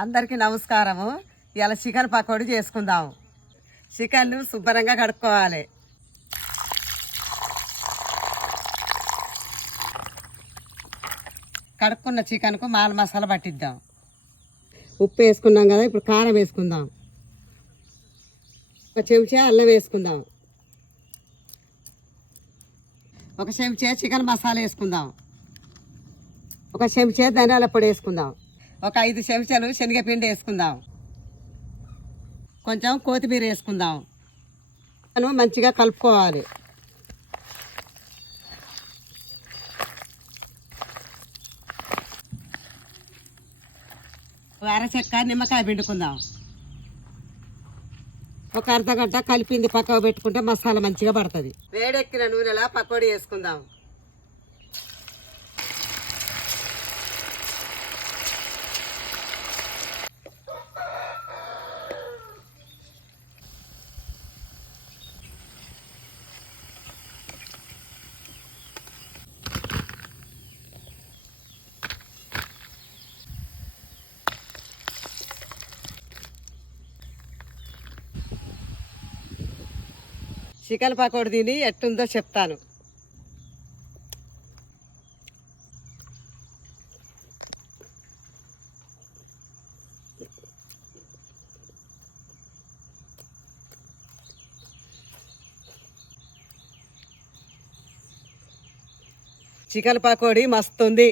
అందరికీ నమస్కారము. ఇలా చికెన్ పకోడీ చేసుకుందాం. చికెన్ శుభ్రంగా కడుక్కోవాలి. కడుక్కున్న చికెన్కు మాల మసాలా పట్టిద్దాం. ఉప్పు వేసుకున్నాం కదా, ఇప్పుడు కారం వేసుకుందాం. ఒక చెంచా అల్లం వేసుకుందాం. ఒక చెంచా చికెన్ మసాలా వేసుకుందాం. ఒక చెంచా ధనియాల పొడి వేసుకుందాం. ఒక 5 చెంచాలు శనగపిండి వేసుకుందాం. కొంచెం కొత్తిమీర వేసుకుందాం. మంచిగా కలుపుకోవాలి. అరచెక్క నిమ్మకాయ పిండుకుందాం. ఒక అర్ధగంట కలిపింది పక్కకు పెట్టుకుంటే మసాలా మంచిగా పడుతుంది. వేడెక్కిన నూనెలా పకోడీ వేసుకుందాం. చికెన్ పకోడీ తిని ఎట్టుందో చెప్తాను. చికెన్ పకోడీ మస్తుంది.